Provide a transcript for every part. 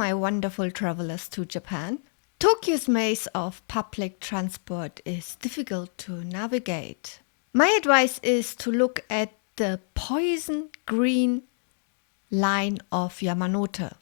my wonderful travelers to Japan. Tokyo's maze of public transport is difficult to navigate. My advice is to look at the poison green line of Yamanote.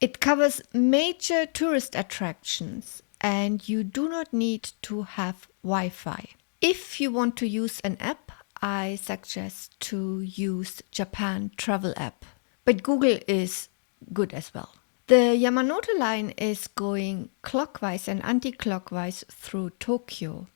It covers major tourist attractions and you do not need to have Wi-Fi. If you want to use an app, I suggest to use Japan Travel app. But Google is good as well. The Yamanote line is going clockwise and anti-clockwise through Tokyo,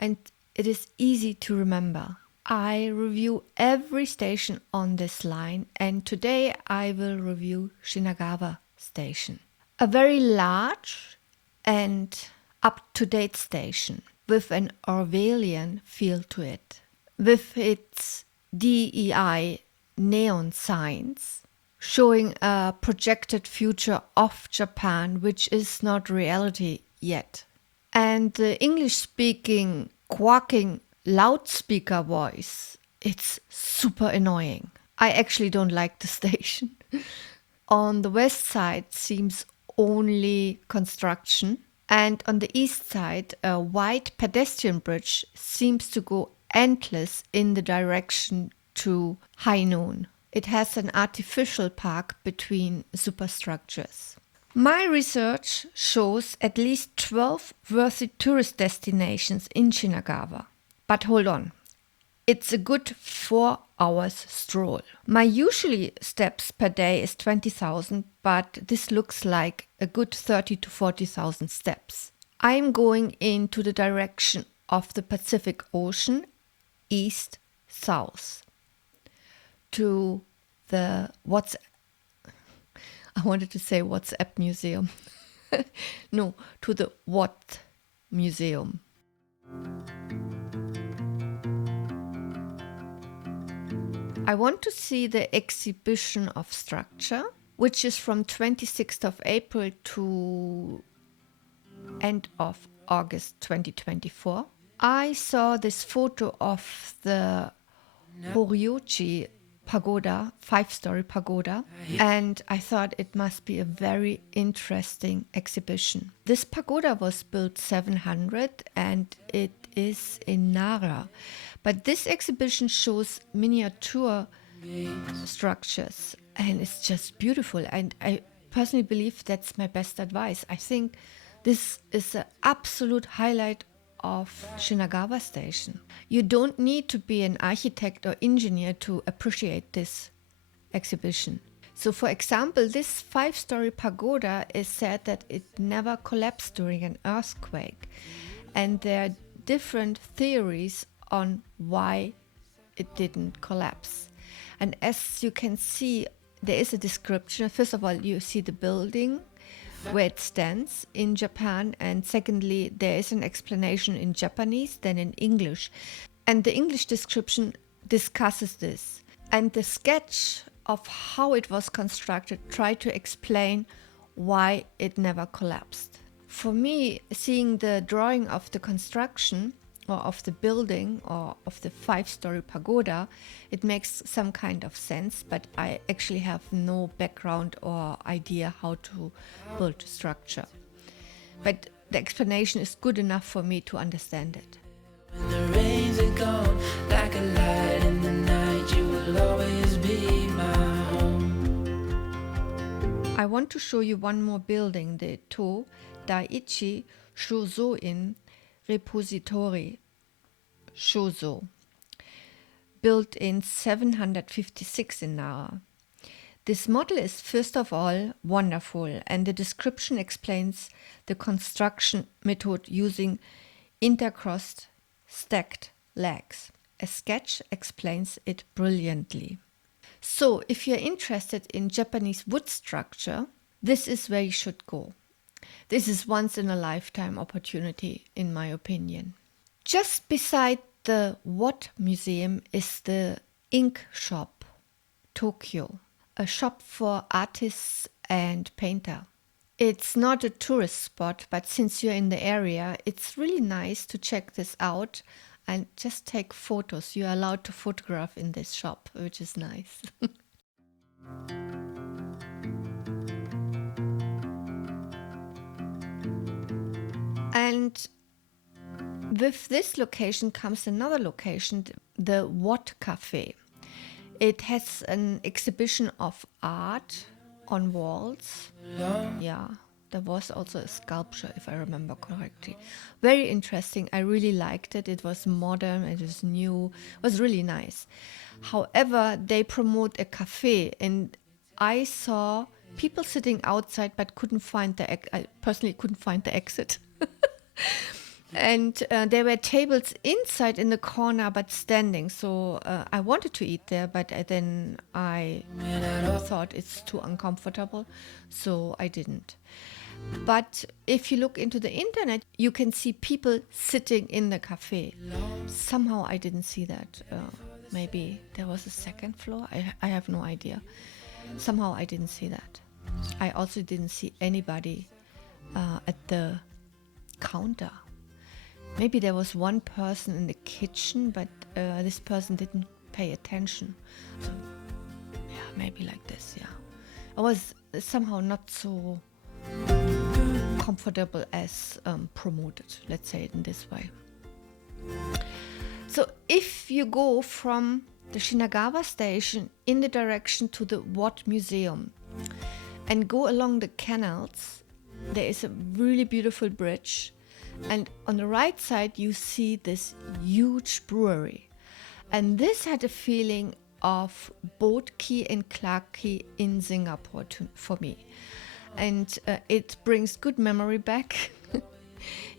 and it is easy to remember. I review every station on this line, and today I will review Shinagawa Station. A very large and up-to-date station with an Orwellian feel to it. With its DEI neon signs showing a projected future of Japan, which is not reality yet. And the English-speaking quaking loudspeaker voice, it's super annoying. I actually don't like the station. On the west side seems only construction, and on the east side a wide pedestrian bridge seems to go endless in the direction to high noon. It has an artificial park between superstructures. My research shows at least 12 worthy tourist destinations in Shinagawa. But hold on, it's a good 4 hours stroll. My usually steps per day is 20,000, but this looks like a good 30 to 40,000 steps. I'm going into the direction of the Pacific Ocean, east-south, to the I wanted to say WhatsApp Museum. No, to the What Museum. I want to see the exhibition of structure, which is from 26th of April to end of August 2024. I saw this photo of the Horyoji pagoda, 5-story pagoda, and I thought it must be a very interesting exhibition. This pagoda was built 700 and it is in Nara, but this exhibition shows miniature structures and it's just beautiful, and I personally believe that's my best advice. I think this is an absolute highlight of Shinagawa Station. You don't need to be an architect or engineer to appreciate this exhibition. So for example, this 5-story pagoda is said that it never collapsed during an earthquake. And there are different theories on why it didn't collapse. And as you can see, there is a description. First of all, you see the building where it stands in Japan, and secondly there is an explanation in Japanese, then in English, and the English description discusses this, and the sketch of how it was constructed tried to explain why it never collapsed. For me, seeing the drawing of the construction or of the building or of the 5-story pagoda, it makes some kind of sense, but I actually have no background or idea how to build a structure. But the explanation is good enough for me to understand it. When the rains are gone, like a light in the night, you will always be my home. I want to show you one more building, the To Daiichi Shozoin Repository Shozo, built in 756 in Nara. This model is first of all wonderful, and the description explains the construction method using intercrossed stacked legs. A sketch explains it brilliantly. So if you're interested in Japanese wood structure, this is where you should go. This is once in a lifetime opportunity, in my opinion. Just beside the What Museum is the Ink Shop, Tokyo, a shop for artists and painter. It's not a tourist spot, but since you're in the area, it's really nice to check this out and just take photos. You're allowed to photograph in this shop, which is nice. And with this location comes another location, the Watt Cafe. It has an exhibition of art on walls. Yeah, there was also a sculpture, if I remember correctly. Very interesting. I really liked it. It was modern, it was new, it was really nice. However, they promote a cafe, and I saw people sitting outside but couldn't find I personally couldn't find the exit. And there were tables inside in the corner but standing. So I wanted to eat there, but then I thought it's too uncomfortable, so I didn't. But if you look into the internet, you can see people sitting in the cafe. Somehow I didn't see that. Maybe there was a second floor. I have no idea. Somehow I didn't see that. I also didn't see anybody at the counter. Maybe there was one person in the kitchen, but this person didn't pay attention. So, yeah, maybe like this, yeah. I was somehow not so comfortable as promoted, let's say it in this way. So if you go from the Shinagawa Station in the direction to the Watt Museum and go along the canals, there is a really beautiful bridge. And on the right side, you see this huge brewery. And this had a feeling of Boat Quay and Clark Quay in Singapore for me. And it brings good memory back.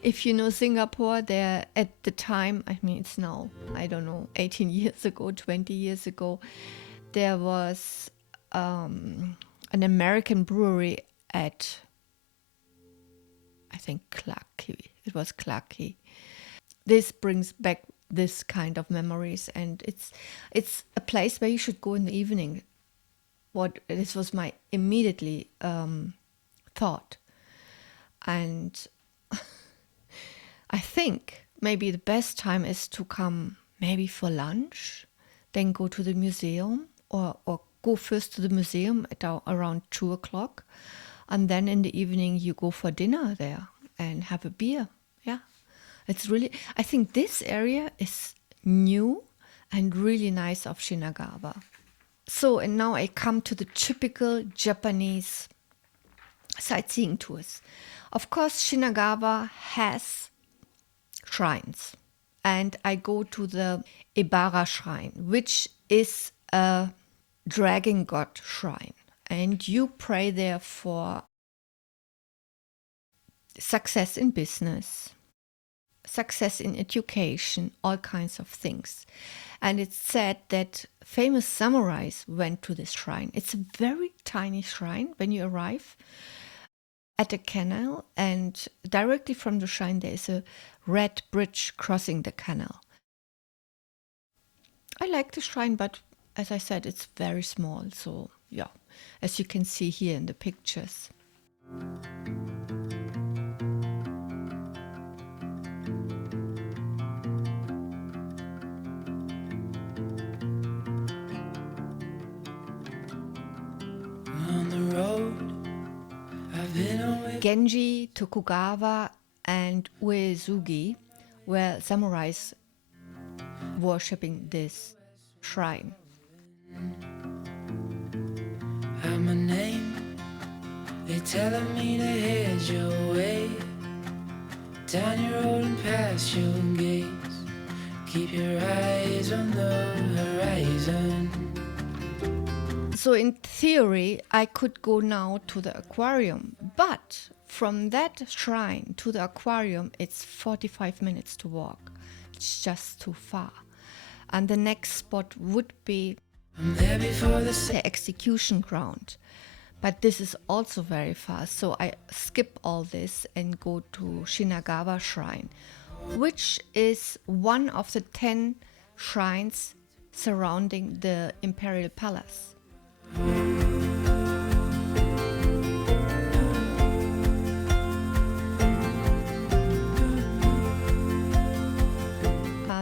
If you know Singapore, there at the time, I mean, it's now, I don't know, 18 years ago, 20 years ago, there was an American brewery at, I think, Clark Quay. It was Clark Quay. This brings back this kind of memories, and it's a place where you should go in the evening. This was my immediately thought, and I think maybe the best time is to come maybe for lunch, then go to the museum, or go first to the museum at around 2:00, and then in the evening you go for dinner there and have a beer. Yeah, it's really, I think this area is new and really nice of Shinagawa. So, and now I come to the typical Japanese sightseeing tours. Of course, Shinagawa has shrines, and I go to the Gaba Shrine, which is a dragon god shrine, and you pray there for success in business, success in education, all kinds of things. And it's said that famous samurais went to this shrine. It's a very tiny shrine when you arrive at a canal, and directly from the shrine there is a red bridge crossing the canal. I like the shrine, but as I said, it's very small. So yeah, as you can see here in the pictures. Genji, Tokugawa, and Uesugi were samurais worshipping this shrine. I'm a name, they're telling me to head your way. Down your road and past your gates. Keep your eyes on the horizon. So in theory, I could go now to the aquarium, but from that shrine to the aquarium, it's 45 minutes to walk. It's just too far. And the next spot would be the execution ground. But this is also very far, so I skip all this and go to Shinagawa Shrine, which is one of the 10 shrines surrounding the Imperial Palace.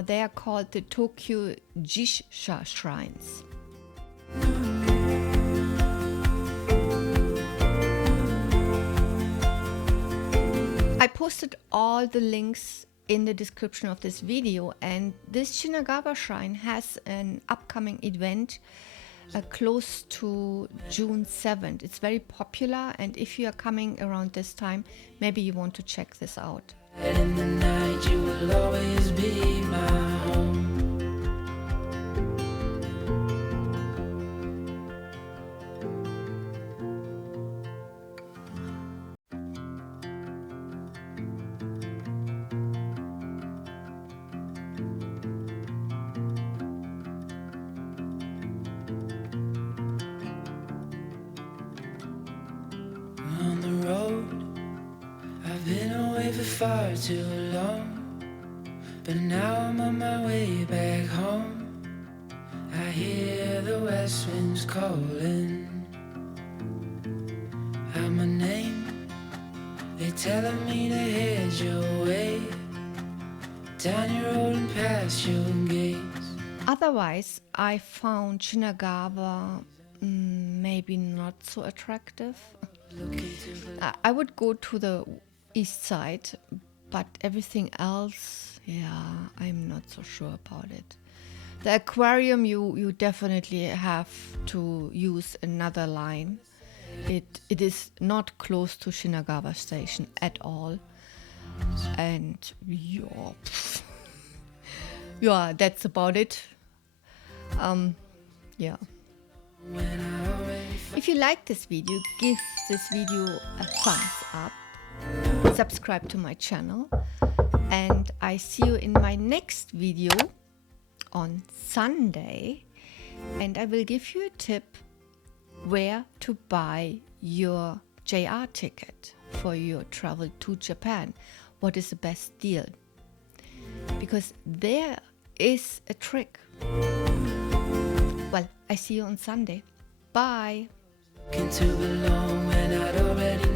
They are called the Tokyo Jisha shrines. I posted all the links in the description of this video, and this Shinagawa Shrine has an upcoming event close to June 7th. It's very popular, and if you are coming around this time, maybe you want to check this out. In the night you will always be my home. On the road, I've been away for far too long, but now I'm on my way back home. I hear the west winds calling out my name. They're telling me to head your way, down your road and past your gates. Otherwise, I found Shinagawa maybe not so attractive. I would go to the east side, but everything else, yeah, I'm not so sure about it. The aquarium, you definitely have to use another line. It is not close to Shinagawa Station at all. And yeah, that's about it. Yeah. If you like this video, give this video a thumbs up, subscribe to my channel, and I see you in my next video on Sunday, and I will give you a tip where to buy your JR ticket for your travel to Japan. What is the best deal? Because there is a trick. Well, I see you on Sunday. Bye. To belong when I'd already